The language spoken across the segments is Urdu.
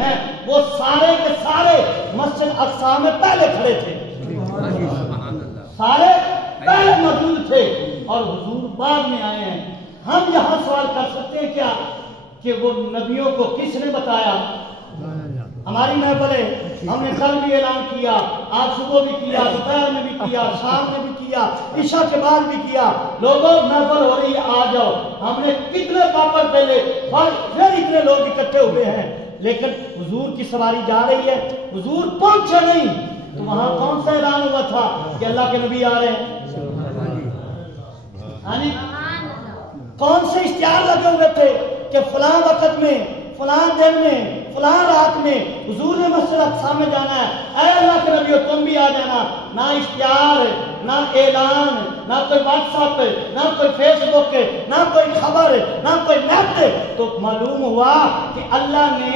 ہیں وہ سارے کے سارے مسجد اقصی میں پہلے کھڑے تھے، سارے پہلے موجود تھے اور حضور بعد میں آئے ہیں۔ ہم یہاں سوال کر سکتے ہیں کیا کہ وہ نبیوں کو کس نے بتایا؟ ہماری محفل ہے، ہم نے کل بھی اعلان کیا، آج صبح بھی کیا، دوپہر میں بھی کیا، شام میں بھی کیا، عشاء کے بعد بھی کیا، لوگوں محفل ہو رہی ہے آ جاؤ۔ ہم نے کتنے پاپڑ پہلے پھر اتنے لوگ اکٹھے ہوئے ہیں، لیکن حضور کی سواری جا رہی ہے، حضور پہنچے نہیں تو وہاں کون سا اعلان ہوا تھا کہ اللہ کے نبی آ رہے ہیں؟ کون سے اشتہار لگے ہوئے تھے کہ فلاں وقت میں، فلاں دن میں، فلاں رات میں حضور نے مسجد اقصی میں جانا ہے، اے اللہ کے نبیو تم بھی آ جانا۔ نہ اشتہار، نہ اعلان، نہ کوئی واٹس ایپ، نہ کوئی فیس بک، نہ کوئی خبر، نہ کوئی نیٹ، تو معلوم ہوا کہ اللہ نے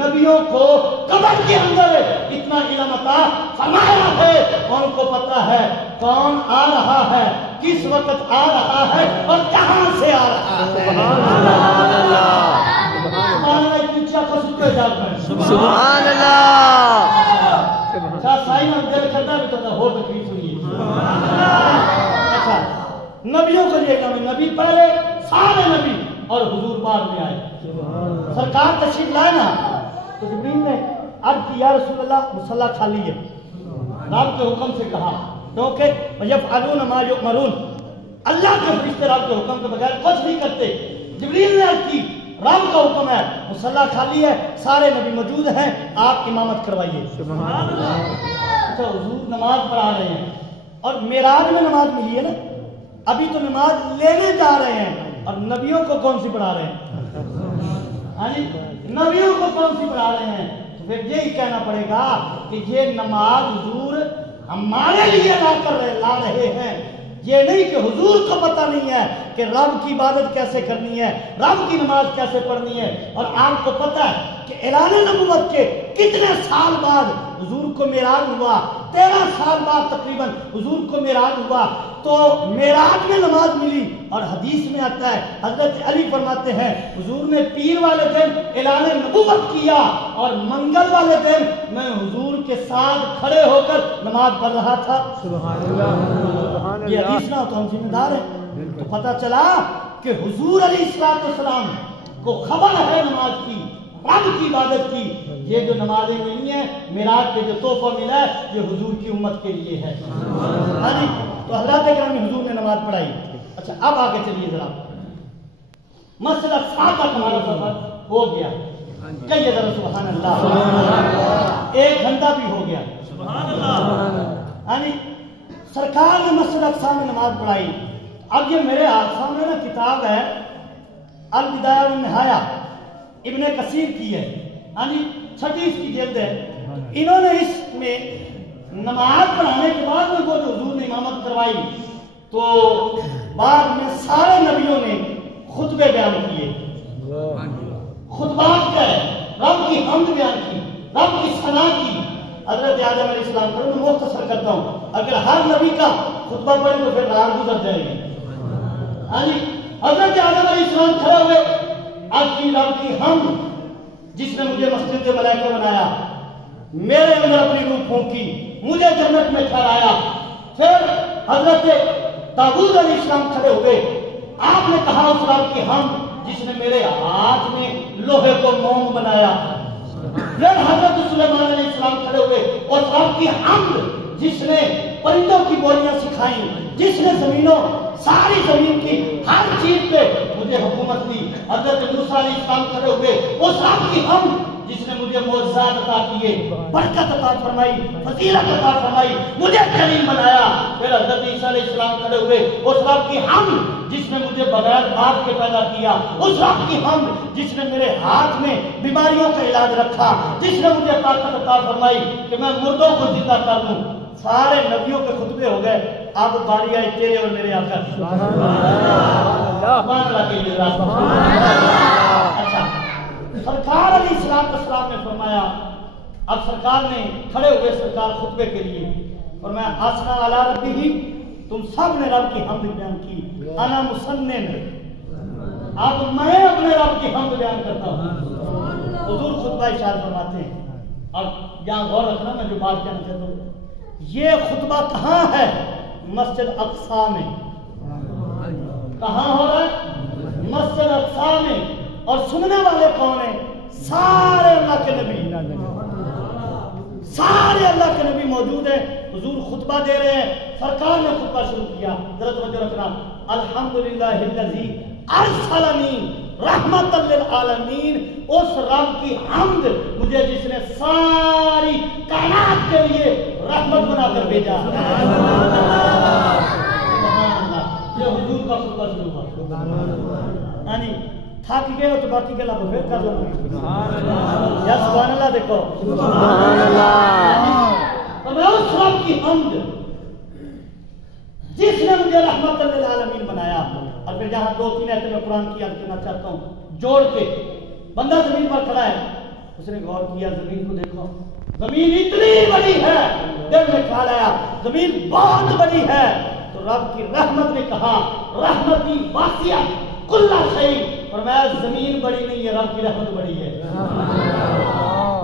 نبیوں کو قبر کے اندر اتنا علم عطا فرمایا ہے، ان کو پتا ہے کون آ رہا ہے، کس وقت آ رہا ہے اور کہاں سے آ رہا ہے۔ سبحان اللہ، سبحان اللہ۔ اچھا، نبیوں کو یہ کام، نبی پہلے سارے نبی اور حضور بعد میں آئے۔ سرکار تشریف لائے نا تو جبریل نے عرض کی یا رسول اللہ مصلی خالی ہے، رب کے حکم سے کہا، کیونکہ یفعلون ما یؤمرون، اللہ کے فرشتے رب کے حکم کے بغیر کچھ نہیں کرتے۔ جبریل نے عرض کی رب کا حکم ہے، مصلی خالی ہے، سارے نبی موجود ہیں، آپ امامت کروائیے۔ سبحان اللہ۔ اچھا، حضور نماز پڑھا رہے ہیں اور معراج میں نماز ملی ہے نا، ابھی تو نماز لینے جا رہے ہیں اور نبیوں کو کون سی پڑھا رہے ہیں؟ ہاں جی، نبیوں کو کون سی پڑھا رہے ہیں؟ تو پھر یہی کہنا پڑے گا کہ یہ نماز حضور ہمارے لیے لا رہے ہیں، یہ نہیں کہ حضور کو پتہ نہیں ہے کہ رب کی عبادت کیسے کرنی ہے، رب کی نماز کیسے پڑھنی ہے۔ اور آپ کو پتہ ہے کہ اعلان نبوت کے کتنے سال بعد حضور کو معراج ہوا، 13 سال بعد تقریباً حضور کو معراج ہوا، تو معراج میں نماز ملی۔ اور حدیث میں آتا ہے حضرت علی فرماتے ہیں حضور نے پیر والے دن اعلان نبوت کیا اور منگل والے دن میں حضور کے ساتھ کھڑے ہو کر نماز پڑھ رہا تھا۔ سبحان اللہ۔ یہ حدیث نہ تو ہم ذمہ دار ہیں۔ تو پتہ چلا کہ حضور علیہ السلام کو خبر ہے نماز کی، رب کی عبادت کی۔ یہ جو نمازیں نہیں ہیں، معراج کے جو تحفہ ملا ہے، یہ حضور کی امت کے لیے ہے۔ ہاں جی، تو حضرات کرام حضور نے نماز پڑھائی۔ اچھا، اب آگے چلیے ذرا، مسجد اقصی تک ہمارا سفر ہو گیا، کہیے ذرا سبحان اللہ۔ 1 گھنٹہ بھی ہو گیا، سبحان اللہ۔ ہاں جی، سرکار نے مسجد اقصی میں نماز پڑھائی۔ اب یہ میرے ہاتھ سامنے نا کتاب ہے البدایہ والنہایہ، ابن کثیر کی ہے، ہاں جی 36 کی جلد ہے۔ انہوں نے اس میں نماز پڑھانے کے بعد میں وہ جو حضور نے امامت کروائی، تو بعد میں سارے نبیوں نے خطبے بیان کیے، خطبات کا رب کی حمد بیان کی، رب کی ثنا کی۔ حضرت آدم علیہ السلام پر میں مختصر کرتا ہوں، اگر ہر نبی کا خطبہ پڑھے تو پھر رات گزر جائے گی۔ ہاں جی، حضرت آدم علیہ السلام کھڑے ہوئے، اب کی رب کی حمد جس نے مجھے مسجد ملائکہ بنایا، میرے اندر اپنی روح پھونکی، مجھے جنت میں ٹھہرایا۔ پھر حضرت داؤد علیہ السلام کھڑے ہوئے، آپ نے کہا اس رب کی حمد جس نے میرے ہاتھ میں لوہے کو موم بنایا۔ پھر حضرت سلیمان علیہ السلام کھڑے ہوئے، اس رب کی حمد جس نے پرندوں کی بولیاں سکھائیں، جس نے زمینوں ساری زمین کی ہر چیز پہ مجھے حکومت دی۔ حضرت موسیٰ علیہ السلام کھڑے ہوئے، اس رب کی حمد جس نے مجھے معجزات عطا کیے، برکت عطا فرمائی، فضیلت عطا فرمائی، مجھے کریم بنایا۔ پھر حضرت عیسیٰ علیہ السلام کھڑے ہوئے، اس رب کی حمد جس نے مجھے بغیر باپ کے پیدا کیا، اس رب کی حمد جس نے میرے ہاتھ میں بیماریوں کا علاج رکھا، جس نے مجھے طاقت عطا فرمائی کہ میں مردوں کو زندہ کر دوں۔ سارے نبیوں کے خطبے ہو گئے، اب باری آئی تیرے اور میرے آقا کی۔ اچھا، سرکار علیہ السلام نے فرمایا، اب سرکار نے کھڑے ہوئے سرکار خطبے کے لیے فرمایا آسنا علی ربی، تم سب نے رب کی حمد بیان کی، انا مسنن، اب میں اپنے رب کی حمد بیان کرتا ہوں۔ حضور خطبہ ارشاد فرماتے ہیں، اور یہاں غور رکھنا میں جو بات کہنا چاہتا ہوں، یہ خطبہ کہاں ہے؟ مسجد اقصی میں۔ کہاں ہو رہا ہے؟ مسجد اقصی میں۔ اور سننے والے کون ہیں؟ سارے اللہ کے نبی، سارے اللہ کے نبی موجود ہیں۔ حضور خطبہ دے رہے ہیں، سرکار نے خطبہ شروع کیا، ذرا توجہ رکھنا، الحمدللہ الذی ارسلنی رحمت للعالمین، اس رب کی حمد مجھے جس نے ساری کائنات کے لیے رحمت بنا کر بھیجا۔ سبحان اللہ، یہ حضور کا خطبہ شروع ہوا۔ یعنی تھک گئے ہو تو باقی کے لب پھر کر لو یا سبحان اللہ دیکھو، سبحان اللہ، اس رب کی حمد جس نے مجھے رحمت للعالمین بنایا۔ اور پھر جہاں 2-3 آیتیں میں قرآن کی یاد کرنا چاہتا ہوں جوڑ کے، بندہ زمین پر کھڑا ہے، اس نے غور کیا زمین کو دیکھو، زمین اتنی بڑی ہے، دل میں خیال آیا زمین بہت بڑی ہے، تو رب کی رحمت نے کہا رحمتی واسعہ کل شیء، فرمایا زمین بڑی نہیں ہے، رب کی رحمت بڑی ہے۔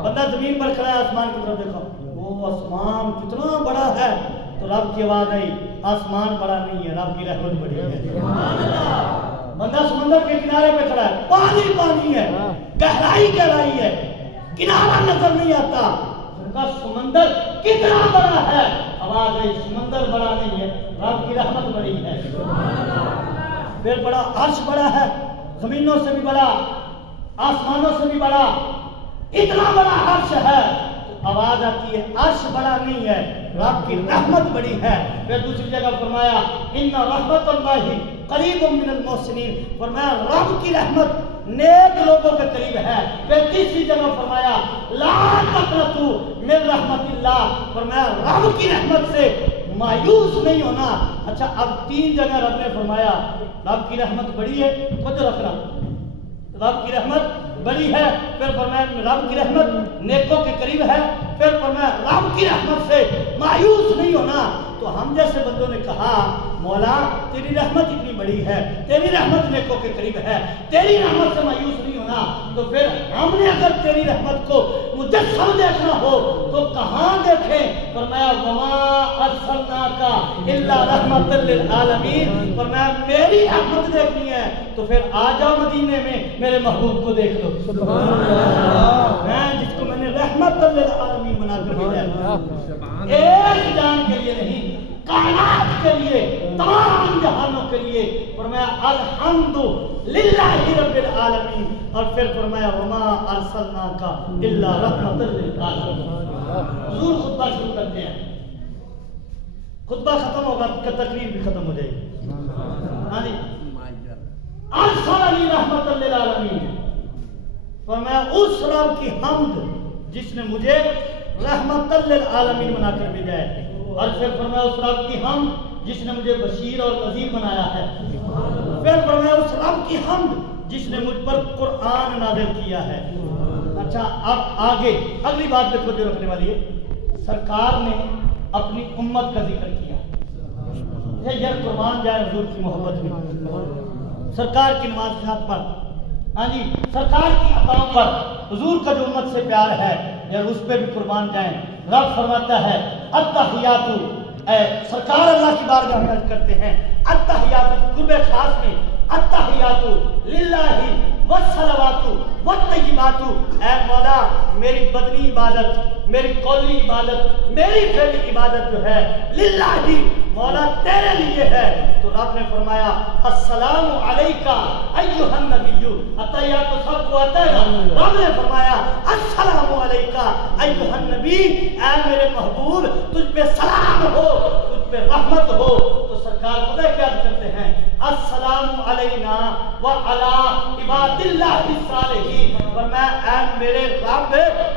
بندہ زمین پر کھڑا ہے، آسمان کی طرف دیکھو، وہ آسمان کتنا بڑا ہے، تو رب کی آواز آئی آسمان بڑا نہیں ہے، رب کی رحمت بڑی ہے۔ بندہ سمندر کے کنارے پہ کھڑا ہے، پانی پانی ہے، گہرائی گہرائی ہے، کنارہ نظر نہیں آتا، سمندر کتنا بڑا ہے، آواز آئی سمندر بڑا نہیں ہے، رب کی رحمت بڑی ہے۔ پھر بڑا عرش بڑا ہے، زمینوں سے بھی بڑا، آسمانوں سے بھی بڑا، اتنا بڑا عرش ہے، آواز آتی ہے عرش بڑا نہیں ہے، رب کی رحمت بڑی ہے۔ پھر دوسری جگہ فرمایا ان رحمت اللہ قریب من المحسنین، فرمایا رب کی رحمت نیک لوگوں کے قریب ہے۔ پھر تیسری جگہ فرمایا لا تقنطوا من رحمت اللہ، فرمایا رب کی رحمت سے مایوس نہیں ہونا۔ اچھا اب 3 جگہ رب نے فرمایا رب کی رحمت بڑی ہے، خود رکھنا، رب کی رحمت بڑی ہے، پھر فرمایا رب کی رحمت نیکوں کے قریب ہے، پھر فرمایا رب کی رحمت سے مایوس نہیں ہونا۔ تو ہم جیسے بندوں نے کہا مولا تیری رحمت اتنی بڑی ہے، تیری رحمت نیکوں کے قریب ہے، تیری رحمت سے مایوس نہیں ہونا، تو پھر ہم نے اگر تیری رحمت کو مجسم دیکھنا ہو تو کہاں دیکھیں؟ فرمایا وما ارسلناک الا رحمت للعالمین، فرمایا میری رحمت دیکھنی ہے تو پھر آ جاؤ مدینے میں میرے محبوب کو دیکھ لو۔ سبحان اللہ، میں جس کو میں نے رحمت للعالمین بنا کر بھیجا، ایک جان کے لیے نہیں، کائنات کے لیے، تمام جہانوں کے لیے، فرمایا الحمد للہ رب العالمین، اور پھر فرمایا وما ارسلناک الا رحمت للعالمین۔ حضور خطبہ شروع کرتے ہیں، خطبہ ختم ہوگا کہ تقریر بھی ختم ہو جائے گی۔ ہاں جی، ارسلنی رحمت للعالمین، فرمایا اس رب کی حمد جس نے مجھے رحمت للعالمین بنا کر بھیجا ہے، اور پھر فرمایا اس رب کی حمد جس نے مجھے بشیر اور نذیر بنایا ہے، پھر فرمایا اس رب کی حمد جس نے مجھ پر قرآن نازل کیا ہے۔ اچھا اب آگے اگلی بات پہ توجہ رکھنے والی ہے، سرکار نے اپنی امت کا ذکر کیا، یہ قربان جائے حضور کی محبت میں، سرکار کی نوازشات پر، ہاں جی سرکار کی عطاؤں پر، حضور کا جو امت سے پیار ہے یار اس پہ بھی قربان جائیں۔ رب فرماتا ہے التحیات، اے سرکار اللہ کی بارگاہ میں عرض کرتے ہیں التحیات، قرب خاص میں التحیات للہ والصلوات والطیبات، اے مولا میری بدنی عبادت، میری قولی عبادت، میری فعلی عبادت جو ہے للہ مولا تیرے لیے ہے۔ تو رب نے فرمایا السلام علیکہ ایھا النبی، عطیات تو سب کو آتا ہے، رب نے فرمایا السلام علیکہ ایھا النبی، اے میرے محبوب تجھ پہ سلام ہو، تجھ پہ رحمت ہو۔ تو سرکار خدا کیا کرتے ہیں السلام علینا وعلی عباد اللہ الصالحین، فرمایا اے میرے رب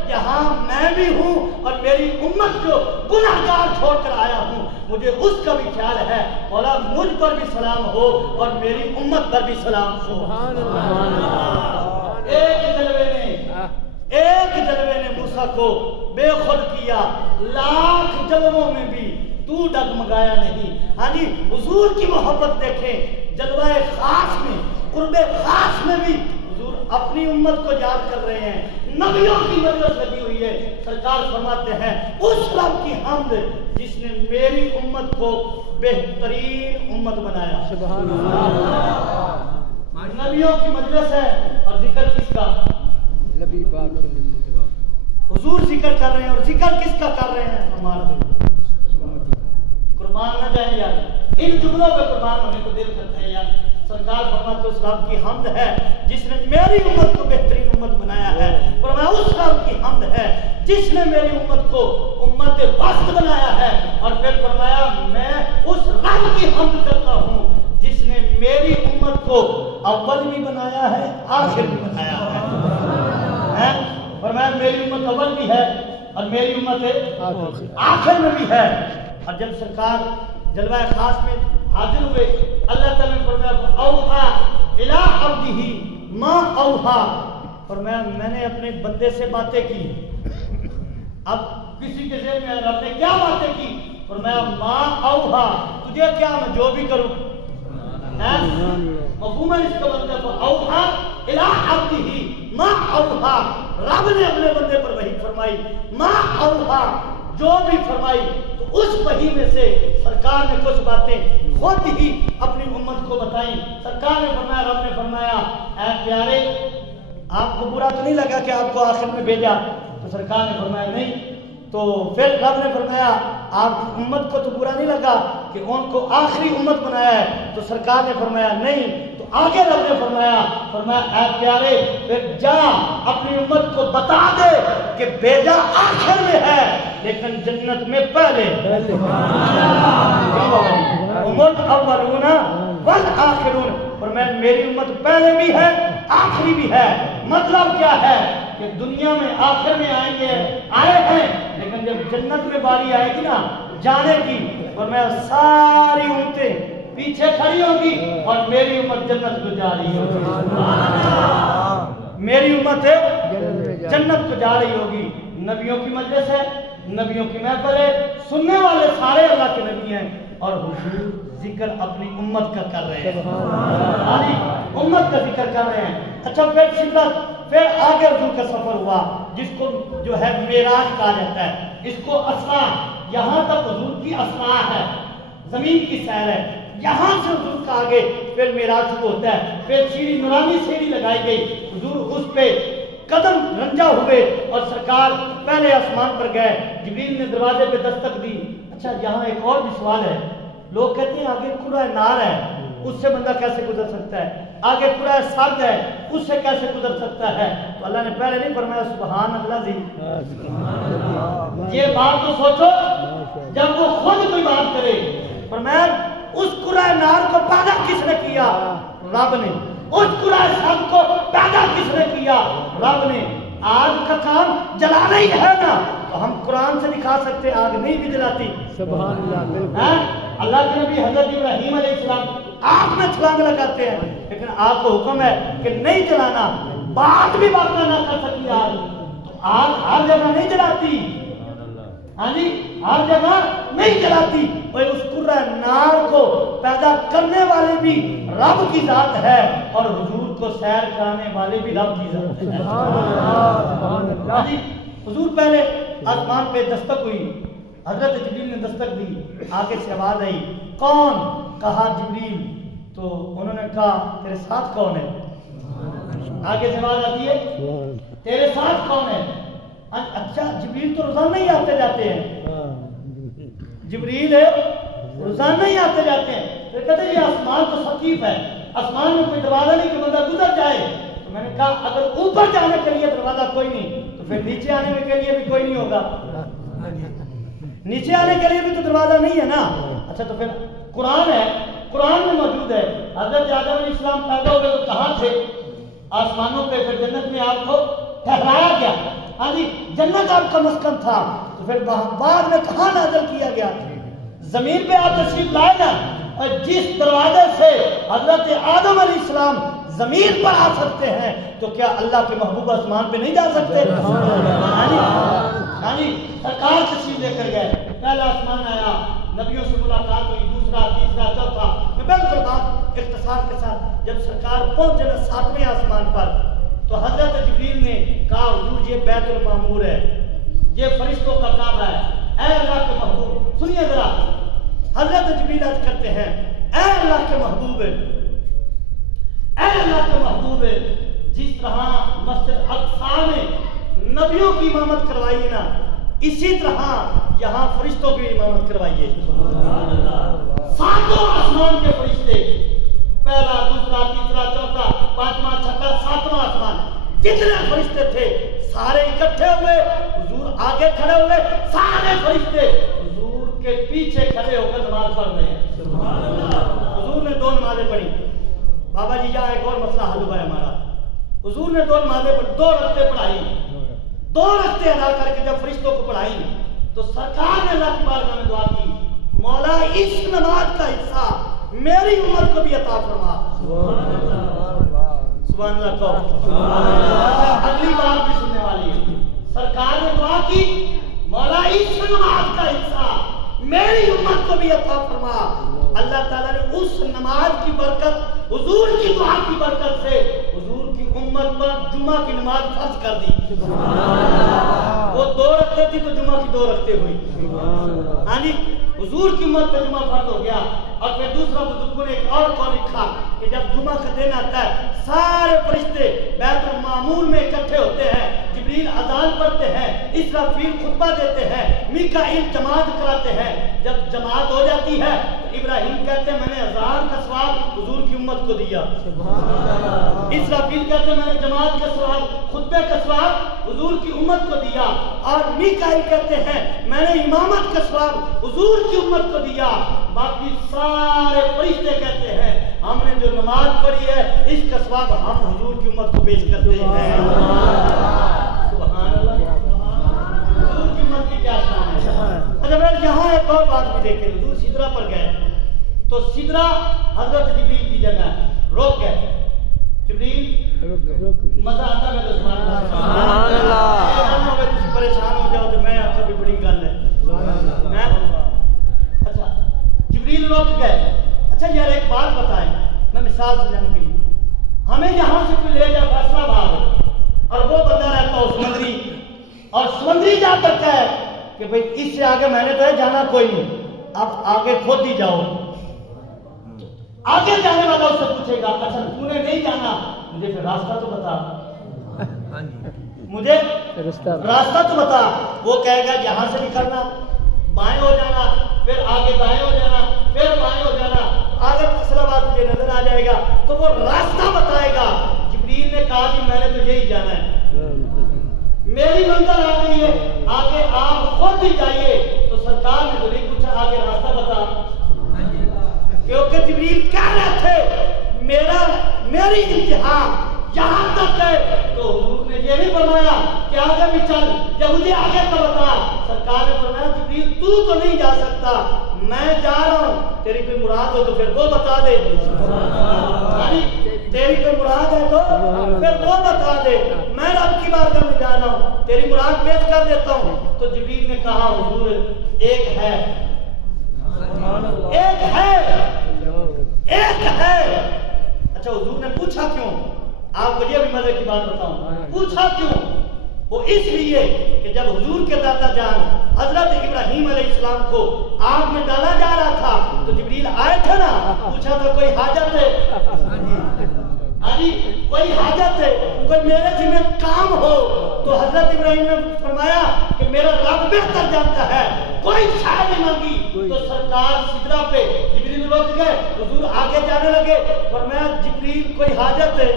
یہاں میں بھی ہوں اور میری امت جو گناہگار چھوڑ کر آیا ہوں مجھے اس کا بھی خیال ہے، مولا مجھ پر بھی سلام ہو اور میری امت پر بھی سلام ہو۔ ایک جلوے نے موسیٰ کو بے خود کیا، لاکھ جلووں میں بھی تو ڈگمگایا نہیں۔ ہاں جی حضور کی محبت دیکھیں، جلوہ خاص میں، قرب خاص میں بھی حضور اپنی امت کو یاد کر رہے ہیں، نبیوں کی مجلس لگی ہوئی ہے. سرکار فرماتے ہیں اس رب کی حمد جس نے میری امت کو بہترین امت بنایا. سبحان اللہ. نبیوں کی مجلس ہے اور ذکر کس کا؟ نبی پاک صلی اللہ علیہ وسلم. حضور ذکر کر رہے ہیں اور ذکر کس کا کر رہے ہیں؟ ہمارا. قربان نہ جائیں یار, ان جملوں پہ قربان ہونے کو دل کرتے ہیں یار. سرکار فرماتے اس رب کی حمد ہے جس نے میری امت کو بہترین امت بنایا ہے. فرمایا اس رب کی حمد ہے جس نے میری امت کو امت وسط بنایا ہے. اور پھر فرمایا میں اس رب کی حمد کرتا ہوں جس نے میری امت کو اول بھی بنایا ہے آخر بھی بنایا ہے. فرمایا میری امت اول بھی ہے اور میری امت آخر میں بھی ہے. اور جب سرکار جلوہ خاص میں حاضر ہوئے, اللہ تعالیٰ نے فرمایا اوحا الی عبدہ ما اوحا. فرمایا میں نے اپنے بندے سے باتیں کی. اب کسی کے ذہن میں رب نے کیا باتیں کی؟ فرمایا ما اوحا, تجھے کیا میں جو بھی کروں. مفہوم ہے اس کا مطلب اوحا الی عبدہ ما اوحا. رب نے اپنے بندے پر وحی فرمائی, ما اوحا جو بھی فرمائی. تو اس وحی میں سے سرکار نے کچھ باتیں خود ہی اپنی امت کو بتائیں. سرکار نے فرمایا, رب نے فرمایا اے پیارے آپ کو برا تو نہیں لگا کہ آپ کو آخر میں بھیجا؟ تو سرکار نے فرمایا نہیں. تو پھر رب نے فرمایا آپ کی امت کو تو برا نہیں لگا کہ ان کو آخری امت بنایا ہے؟ تو سرکار نے فرمایا نہیں. تو آگے رب نے فرمایا اے پیارے پھر جا اپنی امت کو بتا دے کہ بیجا آخر میں ہے لیکن جنت میں پہلے. الاولون والآخرون. فرمایا میری امت پہلے بھی ہے آخری بھی ہے. مطلب کیا ہے کہ دنیا میں آخر میں آئیں گے, آئے ہیں, لیکن جب جنت میں باری آئے گی نا جانے کی, فرمایا ساری امتیں پیچھے کھڑی ہوگی اور میری امت جنت کو جا رہی ہوگی. میری امت جنت کو جا رہی ہوگی. نبیوں کی مجلس ہے, نبیوں کی محفل ہے, سننے والے سارے اللہ کے نبی ہیں اور حضور ذکر اپنی امت کا کر رہے ہیں. امت کا ذکر کر رہے ہیں. اچھا پھر آگے حضور کا سفر ہوا جس کو جو ہے معراج کہا جاتا ہے. اس کو اسرا, یہاں تک حضور کی اسرا ہے, زمین کی سیر ہے. یہاں سے حضور کا آگے پھر معراج شروع ہوتا ہے. پھر سیڑھی نورانی سیڑھی لگائی گئی, حضور اس پہ قدم رنجا ہوئے اور سرکار پہلے آسمان پر گئے. جبریل نے دروازے پہ دستک دی. اچھا یہاں ایک اور بھی سوال ہے. لوگ کہتے ہیں آگے قرہ نار ہے, اس سے بندہ کیسے گزر سکتا ہے؟ آگے قرہ سرد ہے, اس سے کیسے گزر سکتا ہے؟ تو اللہ نے پہلے نہیں فرمایا سبحان اللہ جی. یہ بات تو سوچو جب وہ خود کوئی بات کرے. فرمایا اس قرہ نار کو پیدا کس نے کیا؟ رب نے. اس قرہ سرد کو پیدا کس نے کیا؟ رب نے. آگ کا کام جلانا ہی ہے نا, تو ہم قرآن سے دکھا سکتے آگ نہیں بھی جلاتی. سبحان اللہ. بالکل اللہ کے نبی حضرت ابراہیم علیہ السلام آگ میں چھلانگ لگاتے ہیں, لیکن آگ کو حکم ہے کہ نہیں جلانا. بات بھی واقع نہ کر سکی آگ, تو آگ ہر جگہ نہیں جلاتی. ہاں جی, ہر جگہ نہیں جلاتی. اس قرہ نار کو پیدا کرنے والے بھی رب کی ذات ہے اور حضور کو سیر کرانے والے بھی رب کی ذات ہے. ہاں جی, حضور پہلے آسمان پہ دستک ہوئی, حضرت جبریل نے دستک دی, آگے سے آواز آئی کون؟ کہا جبریل. تو انہوں نے کہا تیرے ساتھ کون ہے؟ آگے سے آواز آتی ہے تیرے ساتھ کون ہے؟ اچھا جبریل تو روزانہ ہی آتے جاتے ہیں, جبریل روزانہ ہی آتے جاتے ہیں. پھر کہتے ہیں یہ آسمان تو ثقیف ہے, آسمان میں کوئی دروازہ نہیں کہ بندہ گزر جائے. تو میں نے کہا اگر اوپر جانے کے لیے دروازہ کوئی نہیں تو پھر نیچے آنے کے لیے بھی کوئی نہیں ہوگا. نیچے آنے کے لیے بھی تو دروازہ نہیں ہے نا. اچھا تو پھر قرآن ہے, قرآن میں موجود ہے. حضرت آدم علیہ السلام پیدا ہوئے تو کہاں تھے؟ آسمانوں پہ. پھر جنت میں آپ کو ٹھہرایا گیا. ہاں جی, جنت آپ کا مسکن تھا. تو پھر بعد میں کہاں نازل کیا گیا؟ زمین پہ آپ تشریف لائے نا, اور جس دروازے سے حضرت آدم علیہ السلام زمین پر آ سکتے ہیں تو کیا اللہ کے محبوب آسمان پہ نہیں جا سکتے؟ ہاں جی, سرکار تشریف لے کر گئے. پہلا آسمان آیا, نبیوں سے ملاقات ہوئی, دوسرا, تیسرا, چوتھا. میں بالکل بات اختصار کے ساتھ جب سرکار پہنچے نا 7ویں آسمان پر تو حضرت جبریل نے کہا حضور بیت المعمور ہے, یہ فرشتوں کا کعبہ ہے. اے اللہ کے محبوب, سنیے ذرا, حضرت جبریل عرض کرتے ہیں اے اللہ کے محبوب, اے اللہ کے محبوب, جس طرح مسجد اقصی میں نبیوں کی امامت کروائی نا, اسی طرح یہاں فرشتوں کی امامت کروائیے. ساتوں آسمان کے فرشتے, پہلا, دوسرا, تیسرا, چوتھا, پانچواں, چھٹا, ساتواں آسمان, جتنے فرشتے تھے سارے اکٹھے ہوئے, حضور آگے کھڑے ہوئے, سارے فرشتے حضور کے پیچھے کھڑے ہو کر نماز پڑھ رہے ہیں. حضور نے 2 نمازیں پڑھی. بابا جی یہاں ایک اور مسئلہ حل ہوا ہے ہمارا. حضور نے 2 نمازیں پڑھی, 2 رکعتیں پڑھائی, 2 رکعتیں ادا کر کے جب فرشتوں کو پڑھائی تو سرکار نے اللہ کی بارگاہ میں دعا کی, مولا اس نماز کا حصہ میری امت کو بھی عطا فرما. سبحان اللہ کہو. اگلی بات بھی سننے والی ہے. سرکار نے دعا کی, مولا اس نماز کا حصہ میری امت کو بھی عطا فرما. اللہ تعالیٰ نے اس نماز کی برکت, حضور کی دعا کی برکت سے حضور کی امت پر جمعہ کی نماز فرض کر دی. وہ 2 رکعتیں تھی تو جمعہ کی 2 رکعتیں ہوئی. ہاں جی, حضور کی امت پہ جمعہ فرض ہو گیا. اور پھر دوسرا بزرگوں نے ایک اور قول لکھا کہ جب جمعہ کا دن آتا ہے سارے فرشتے بیت المعمور میں اکٹھے ہوتے ہیں, جبریل اذان پڑھتے ہیں, اسرافیل خطبہ دیتے ہیں, میکائیل جماعت کراتے ہیں. جب جماعت ہو جاتی ہے تو ابراہیم کہتے ہیں میں نے اذان کا ثواب حضور کی امت کو دیا. اسرافیل کہتے ہیں میں نے جماعت کا ثواب, خطبے کا ثواب حضور کی امت کو دیا. اور میکائیل کہتے ہیں میں نے امامت کا ثواب حضور کی امت کو دیا. باقی سارے فرشتے کہتے ہیں ہم نے جو نماز پڑھی ہے اس کا ثواب ہم حضور کی امت کو پیش کرتے ہیں. سبحان اللہ. حضور کی امت کی کیا شان ہے. اچھا پھر یہاں ایک اور بات بھی دیکھیں. حضور سدرہ پر گئے تو سدرہ حضرت جبریل کی جگہ ہے, روک گئے. جبریل مزہ آتا ہے تو سبحان اللہ. تم پریشان ہو جاؤ تو میں آپ کا بھی بڑی گل ہے. اچھا جبریل روک گئے. اچھا یار ایک بات بتائیں, میں مثال سمجھانے کے لیے, ہمیں یہاں سے کوئی لے جائے فیصلہ آباد اور وہ بندہ رہتا ہو سمندری, اور سمندری جا کر کہے کہ بھئی اس سے آگے میں نے تو ہے جانا کوئی نہیں, اب آگے خود ہی جاؤ. آگے جانے والا اس سے پوچھے گا اچھا تو نے نہیں جانا, مجھے پھر راستہ تو بتا, مجھے راستہ تو بتا. وہ کہے گا یہاں سے نکلنا, بائیں ہو جانا, پھر آگے دائیں ہو جانا, پھر بائیں ہو جانا, آگے فیصلہ آباد تجھے نظر آ جائے گا تو وہ راستہ بتائے گا. جبریل نے کہا کہ میں نے تو یہی جانا ہے, میری منزل آ گئی ہے, آگے آپ خود ہی جائیے. تو سرکار نے تو نہیں پوچھا آگے راستہ بتا, کیونکہ جبریل کہہ رہے تھے میری انتہا یہاں تک ہے. تو حضور نے یہ نہیں فرمایا کہ آگے بھی چل, یا مجھے آگے کا بتا. سرکار نے فرمایا جبریل تو نہیں جا سکتا, میں جا رہا ہوں, تیری کوئی مراد ہو تو پھر وہ بتا دے. تیری کوئی مراد ہے تو پھر وہ بتا دے, میں رب کی بارگاہ میں جا رہا ہوں, تیری مراد پیش کر دیتا ہوں. تو جبریل نے کہا حضور ایک ہے, ایک ہے, ایک ہے. اچھا حضور نے پوچھا کیوں؟ آپ کو یہ بھی مزے کی بات بتاؤں, پوچھا کیوں؟ وہ اس لیے کہ جب حضور کے دادا جان حضرت ابراہیم علیہ السلام کو آگ میں ڈالا جا رہا تھا تو جبریل آئے تھے نا, پوچھا تھا کوئی حاجت ہے, کوئی حاجت ہے, کوئی میرے ذمہ کام ہو. تو حضرت ابراہیم نے فرمایا کہ میرا رب بہتر جانتا ہے, کوئی شاید نہیں مانگی. تو سرکار سدرہ پہ جبریل رک گئے, حضور آگے جانے لگے, فرمایا جبریل کوئی حاجت ہے؟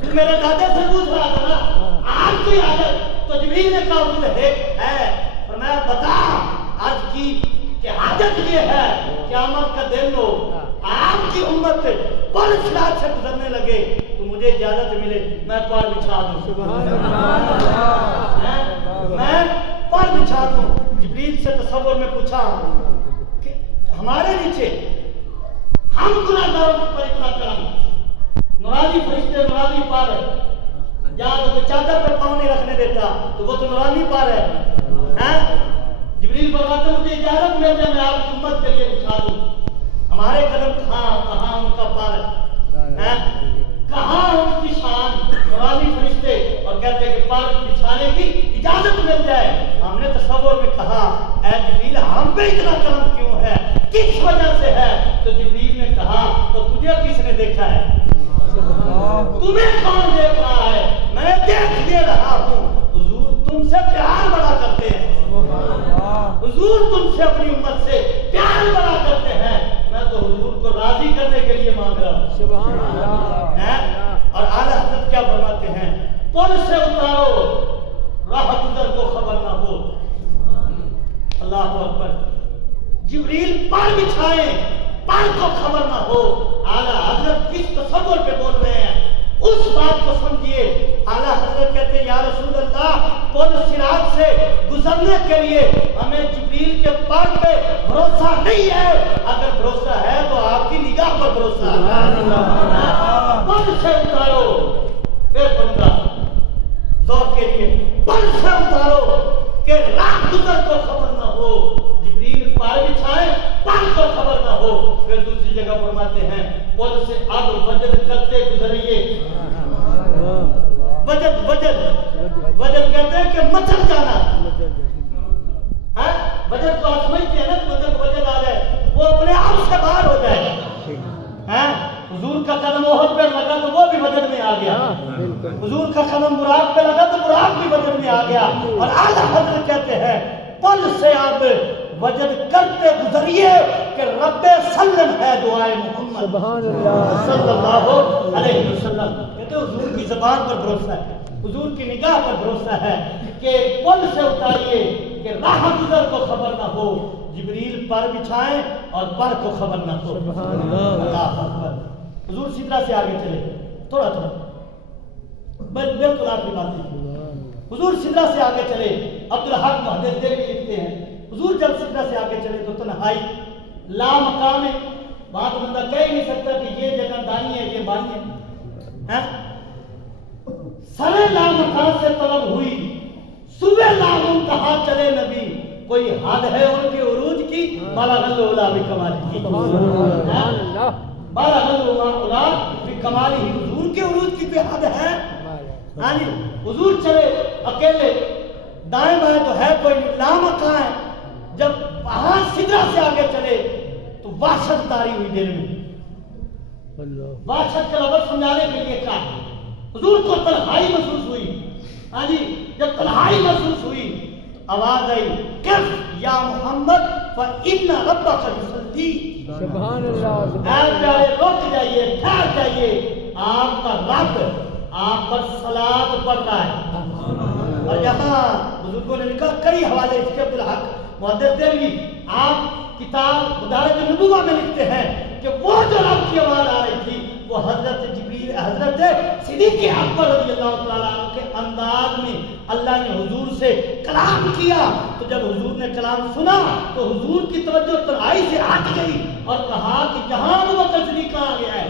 تو میرے دادے سے پوچھ رہا تھا نا آج کوئی حاجت. تو جبریل نے کہا حضور ایک ہے. فرمایا بتا آج کی کہ حاجت یہ ہے قیامت کا دن ہو, آپ کی امت پر صراط سے گزرنے لگے تو مجھے اجازت ملے میں پار بچھا دوں, میں پار بچھا دوں. جبریل سے تصور میں پوچھا کہ ہمارے نیچے ہم گناہگاروں پر اتنا کرم, نورانی فرشتے نورانی پار ہے, جہاں تو کوئی چادر پہ پاؤں نہیں رکھنے دیتا تو وہ تو نورانی پار ہے. جبریل فرماتے مجھے اجازت مل جائے میں آپ کی امت کے لیے بچھا دوں. ہمارے قدم کہاں ان کا پار ہے. کہاں ان کی شان نورانی فرشتے اور کہتے ہیں کہ پر بچھانے کی اجازت مل جائے. ہم نے تصور میں کہا اے جبریل ہم پہ اتنا کرم کیوں ہے, کس وجہ سے ہے؟ تو جبریل نے کہا تو تجھے کس نے دیکھا ہے؟ تمہیں کون دیکھ رہا ہے؟ میں دیکھ دے رہا ہوں. حضور تم سے پیار بڑا کرتے ہیں, حضور تم سے اپنی امت سے پیار بڑا کرتے ہیں. میں تو حضور کو راضی کرنے کے لیے مانگ رہا ہوں. سبحان اللہ. اور اعلیٰ حضرت کیا فرماتے ہیں؟ پل سے اتارو راہ گزر کو خبر نہ ہو. اللہ اکبر. جبریل پر بچھائیں پر کو خبر نہ ہو. اعلیٰ حضرت کس تصور پہ بول رہے ہیں اس بات کو سمجھیے. اعلیٰ حضرت کہتے ہیں یا رسول اللہ پل صراط سے گزرنے کے لیے ہمیں جبریل کے پر پہ بھروسہ نہیں ہے. اگر بھروسہ ہے تو آپ کی نگاہ پر بھروسہ ہے. پل سے اتارو, پھر پڑھوں گا ذوق کے لیے, پل سے اتارو کہ راہ گزر کو خبر نہ ہو. جبریل پر بچھائے پر کو خبر نہ ہو. پھر دوسری جگہ فرماتے ہیں پل سے اب وجد کرتے گزریے. وجد وجد وجد کہتے ہیں کہ مچل جانا. وجد کو آپ سمجھتے ہیں نا کہ وجد آ جائے وہ اپنے آپ سے باہر ہو جائے. حضور کا قدم احد پہ لگا تو وہ بھی وجد میں آ گیا. حضور کا قدم براق پہ لگا تو براق بھی وجد میں آ گیا. اور اعلیٰ حضرت کہتے ہیں پل سے اب وجد کرتے گزریے کہ رب سلم ہے دعائے محمد صلی اللہ علیہ وسلم. کہتے ہیں حضور کی زبان پر بھروسہ ہے, حضور کی نگاہ پر بھروسہ ہے کہ پل سے اتاریے کہ راہ گزر کو خبر نہ ہو. جبریل پر بچھائیں اور پر کو خبر نہ ہو. اللہ اکبر. حضور سدرہ سے آگے چلے تھوڑا تھوڑا بالکل آپ کی بات. حضور سدرہ سے آگے چلے. عبدالحق محدث دہلوی لکھتے ہیں حضور جب سدرہ سے آگے چلے تو تنہائی لا مقام ہے. بات بندہ کہہ ہی نہیں سکتا کہ یہ جگہ دانی ہے یہ بانی ہے. سرے لا مقام سے طلب ہوئی صبح لا منتہا چلے نبی. کوئی حد ہے ان کے عروج کی؟ بالغ العلا بکمالہ کی. بالغ العلا بکمالہ. حضور کے عروج کی کوئی حد ہے؟ حضور چلے اکیلے, دائیں بائیں تو ہے کوئی لامکاں ہے. جب وہاں سدرہ سے آگے چلے تو وحشت تاری ہوئی دل میں. وحشت کا لفظ سمجھانے کے لیے کہا حضور کو تنہائی محسوس ہوئی. جب تنہائی محسوس ہوئی آواز آئی کف یا محمد فإن ربک یصلی. سبحان اللہ. اے پیارے رک جائیے, ٹھہر جائیے, آپ کا رب آپ پر صلاۃ پڑھ رہا ہے. اور یہاں بزرگوں نے لکھا کئی حوالے اس کے. عبدالحق محدث دہلوی آپ کتاب مدارج النبوہ میں لکھتے ہیں کہ وہ جو رب کی آواز آ رہی تھی وہ حضرت جبریل حضرت صدیق اکبر رضی اللہ تعالیٰ عنہ کے انداز میں اللہ نے حضور سے کلام کیا. تو جب حضور نے کلام سنا تو حضور کی توجہ تنہائی سے ہٹ گئی اور کہا کہ یہاں ابوبکر صدیق کہاں آ گیا ہے,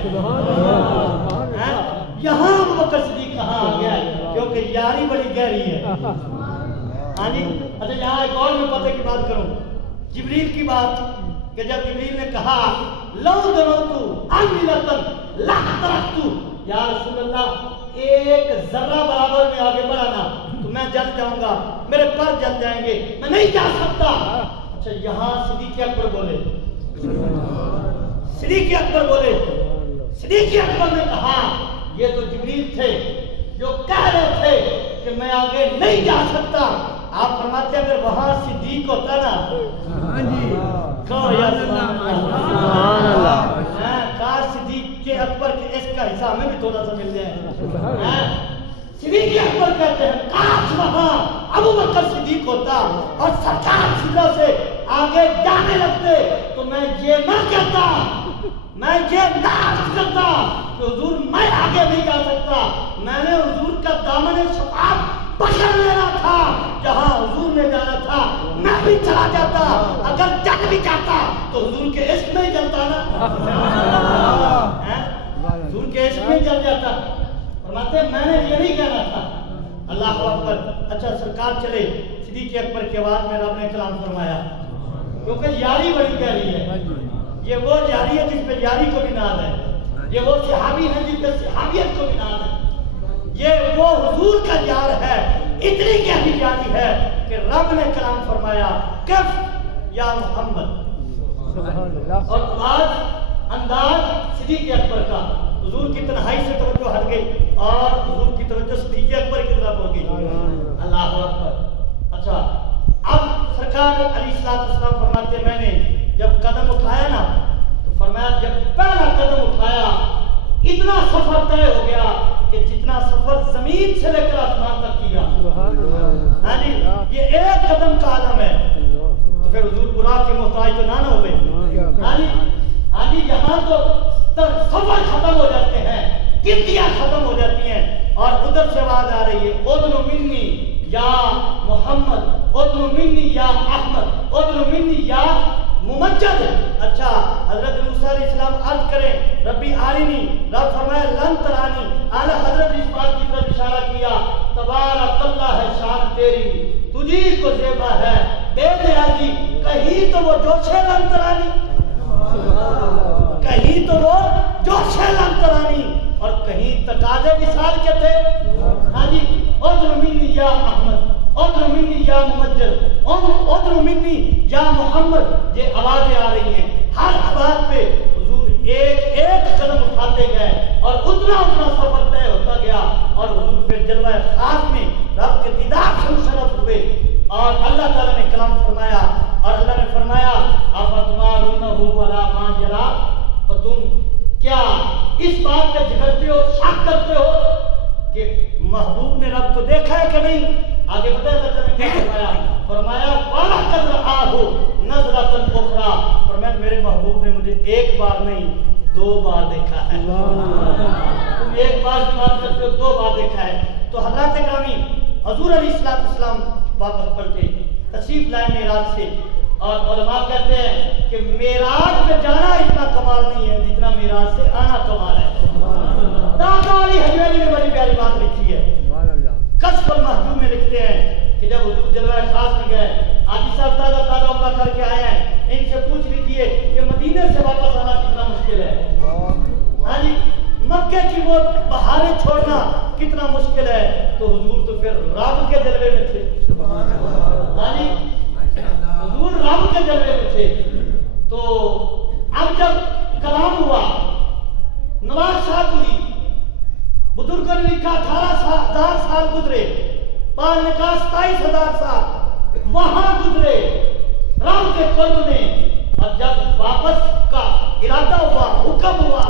یہاں ابوبکر صدیق کہاں آ گیا ہے, کیونکہ یاری بڑی گہری ہے. اچھا یہاں ایک اور میں پتہ کی بات کروں, جبریل کی بات کہ جب جبریل نے کہا لو دنوتو انلتن لا ترکتو, یا رسول اللہ ایک ذرہ برابر میں آگے بڑھانا تو میں جل جاؤں گا, میرے پر جل جائیں گے, میں نہیں جا سکتا. اچھا یہاں صدیق اکبر بولے, صدیق اکبر بولے. صدیق اکبر نے کہا یہ تو جبریل تھے جو کہہ رہے تھے کہ میں آگے نہیں جا سکتا. آپ فرماتے ہیں اگر وہاں صدیق ہوتا نا کاش صدیق کے اکبر کے اس کا حصہ ہمیں بھی تھوڑا سا مل جائے. صدیق اکبر کہتے ہیں کاش وہاں ابوبکر صدیق ہوتا اور سرکار سدرہ سے آگے جانے لگتے تو میں یہ نہ کہتا, میں یہ نہ کرتا کہ حضور میں آگے نہیں جا سکتا. میں نے حضور کا دامن شفاعت پکڑ لینا تھا, جہاں حضور نے جانا تھا میں بھی چلا جاتا. اگر جل بھی جاتا تو حضور کے عشق میں جلتا نا, حضور کے عشق میں جل جاتا. فرماتے میں نے یہ نہیں کہنا تھا. اللہ اکبر. اچھا سرکار چلے, صدیق اکبر کے بعد میں رب نے کلام فرمایا کیونکہ یاری بڑی گہری ہے. یہ وہ یاری ہے جس پہ یاری کو بھی ناز ہے. یہ وہ صحابی ہیں جن کے صحابیت کو بھی نام ہے. یہ وہ حضور کا یار ہے. اتنی گہری یاری ہے کہ رب نے کلام فرمایا کف یا محمد. اور انداز صدیق اکبر کا حضور کی تنہائی سے توجہ ہٹ گئی اور حضور کی توجہ صدیق اکبر کی طرف ہو گئی. اللہ اکبر. اچھا اب سرکار علیہ السلام فرماتے ہیں میں نے جب قدم اٹھایا نا تو فرمایا جب پہلا قدم اٹھایا اتنا سفر طے ہو گیا کہ جتنا سفر زمین سے لے کر آسمان تک کیا. ہاں جی یہ ایک قدم کا عالم ہے. تو پھر حضور براق کے محتاج تو نہ ہو گئے. ہاں جی یہاں تو سفر ختم ہو جاتے ہیں, گنتیاں ختم ہو جاتی ہیں اور ادھر سے آواز آ رہی ہے اذن منی یا محمد, اذن منی یا احمد, اذن منی یا ممجد. اچھا حضرت موسیٰ علیہ السلام عرض کریں ربی آرینی, رب فرمایا لن ترانی. اعلی حضرت اس بات کی طرف اشارہ کیا تبارک اللہ ہے شان تیری, تجھی کو زیبا ہے بے نیازی. کہیں تو وہ جوشے لن ترانی, کہیں تو وہ جوشے لن ترانی اور کہیں تقاضے وصال کے تھے. ہاں جی اذن منی یا احمد, اذن منی یا ممجد, اذن منی یا محمد. یہ آوازیں آ رہی ہیں. ہر آواز پہ حضور ایک ایک قدم اٹھاتے گئے اور اتنا سفر طے ہوتا گیا اور حضور پھر جلوہ خاص میں رب کے دیدار سے مشرف ہوئے اور اللہ تعالیٰ نے کلام فرمایا اور اللہ نے فرمایا افتمارونہ علی ما یری. اور تم کیا اس بات پہ جھگڑتے ہو, شک کرتے ہو کہ محبوب نے رب کو دیکھا ہے کہ نہیں؟ آگے بتایا اللہ تعالیٰ نے کیا فرمایا, فرمایا وَلَقَدْ رَآهُ نَظْرَةً أُخْرَىٰ. فرمایا میرے محبوب نے مجھے ایک بار نہیں 2 بار دیکھا ہے. تم ایک بار کی بات کرتے ہو, 2 بار دیکھا ہے. تو حضرات گرامی حضور علیہ السلام واپس پلٹے, تشریف لائے معراج سے اور علماء کہتے ہیں کہ معراج میں جانا اتنا کمال نہیں ہے جتنا معراج سے آنا کمال ہے. داتا علی حجویری نے بڑی پیاری بات لکھی ہے. کشف المحجوب میں لکھتے ہیں کہ جب حضور جلوہ خاص میں گئے, حاجی صاحب تازہ عمرہ کر کے آئے ہیں, ان سے پوچھ لیجیے کہ مدینے سے واپس آنا کتنا مشکل ہے. ہاں جی مکے کی وہ بہاریں چھوڑنا کتنا مشکل ہے. تو حضور تو پھر رب کے جلوے میں تھے. ہاں جی حضور رب کے جلوے میں تھے. تو اب جب کلام ہوا, نماز شاہ ہوئی, بزرگوں نے لکھا 18,000 سال گزرے, بعد نے کہا 27,000 سال وہاں گزرے رب کے قرب میں. اور جب واپس کا ارادہ ہوا, حکم ہوا,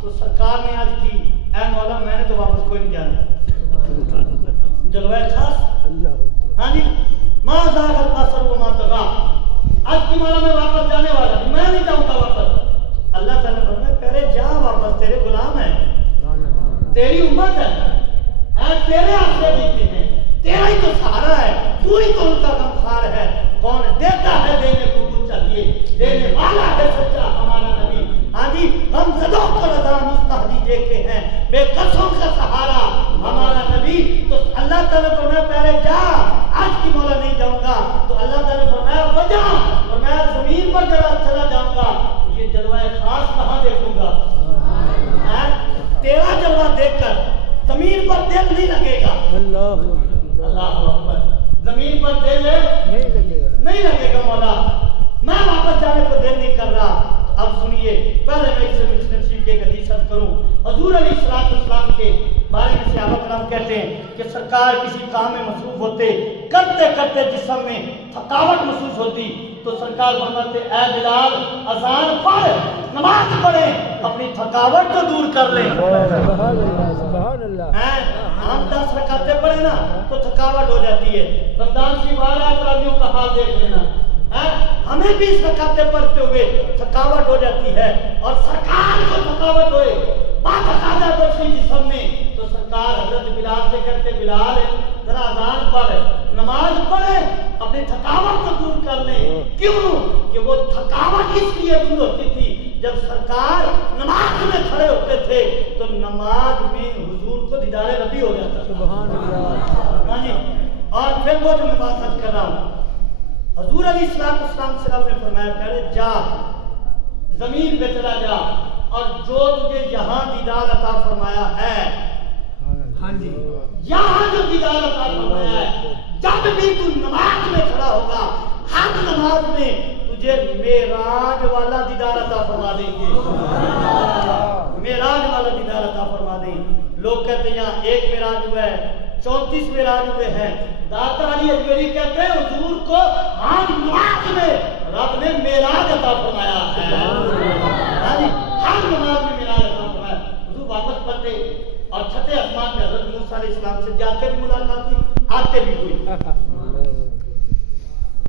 تو سرکار نے عرض کی اے مولا میں نے تو واپس کوئی نہیں جانا. جلوہ خاص. ہاں جی ما زاغ البصر وما طغى. آج کی مولا میں واپس جانے والا نہیں, میں نہیں جاؤں گا واپس. اللہ تعالیٰ نے فرمایا پہلے جا واپس, تیرے غلام ہیں, تیری امت ہے, تیرے آسرے دیتے ہیں, تیرا ہی تو سہارا ہے, تو ہی تو ان کا غمخوار ہے. کون دیتا ہے دینے کو کچھ چاہیے, دینے والا ہے سچا ہمارا نبی. ہاں جی ہم زدوں کو رضا مستحدی دیکھتے ہیں, بے قصوں کا سہارا ہمارا نبی. تو اللہ تعالیٰ نے فرمایا پہلے جا, آج کی مولا نہیں جاؤں گا. تو اللہ تعالیٰ نے فرمایا وجہ, فرمایا زمین پر چلا جاؤں گا, یہ جلوہ خاص کہاں دیکھوں گا. تیرا جلوہ دیکھ کر زمین پر دل نہیں لگے گا. اللہ اکبر. زمین پر دل نہیں لگے گا مولا, میں واپس جانے کو دل نہیں کر رہا. اب سنیے, پہلے میں اس سے مسلم شریف کی ایک حدیث عرض کروں. حضور علیہ السلام کے بارے میں صحابہ کرام کہتے ہیں کہ سرکار کسی کام میں مصروف ہوتے, کرتے کرتے جسم میں تھکاوٹ محسوس ہوتی تو سرکار فرماتے اے بلال اذان پڑھ, نماز پڑھیں, اپنی تھکاوٹ کو دور کر لیں. سبحان اللہ. ہم 10 رکعتیں پڑھیں نا تو تھکاوٹ ہو جاتی ہے. رمضان شریف آ رہا ہے, تراویح کا حال دیکھ لینا, ہمیں 20 رکعتیں پڑھتے ہوئے تھکاوٹ ہو جاتی ہے. اور سرکار کو تھکاوٹ ہوئے, باقاعدہ بچی جسم میں, تو سرکار حضرت بلال سے کہتے بلال ذرا اذان پڑھ, نماز پڑھے, اپنی تھکاوٹ کو دور کر لیں. کیوں کہ وہ تھکاوٹ اس لیے دور ہوتی تھی جب سرکار نماز میں کھڑے ہوتے تھے تو نماز میں حضور کو دیدار ربی ہو جاتا. سبحان اللہ. ہاں جی. اور پھر وہ جو میں بات کر رہا ہوں, حضور علیہ السلام نے فرمایا پہلے جا, زمین پہ چلا جا, اور جو تجھے یہاں دیدار عطا فرمایا ہے، ہاں جی، یہاں جو دیدار عطا فرمایا ہے، جب بھی تو نماز میں کھڑا ہوگا ہر نماز میں تجھے معراج والا دیدار عطا فرما دیں گے، معراج والا دیدار عطا فرما دیں گے۔ لوگ کہتے ہیں یہاں ایک معراج ہوا ہے، 34 معراج ہوئے ہیں۔ داتا علی اجمیری کہتے ہیں حضور کو ہر نماز میں رب نے معراج عطا فرمایا ہے، ہر نماز میں معراج عطا فرمایا۔ حضور واپس پڑھتے اور چھٹے آسمان میں حضرت موسیٰ علیہ السلام سے جاتے بھی ملاقات ہوئی، آتے بھی ہوئی۔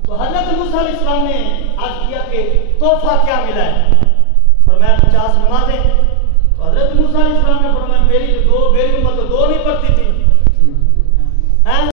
تو حضرت موسیٰ علیہ السلام نے عرض کیا کہ تحفہ کیا ملا ہے؟ فرمایا 50 نمازیں۔ تو حضرت موسیٰ علیہ السلام نے فرمایا میری امت تو 2 نہیں پڑھتی تھی،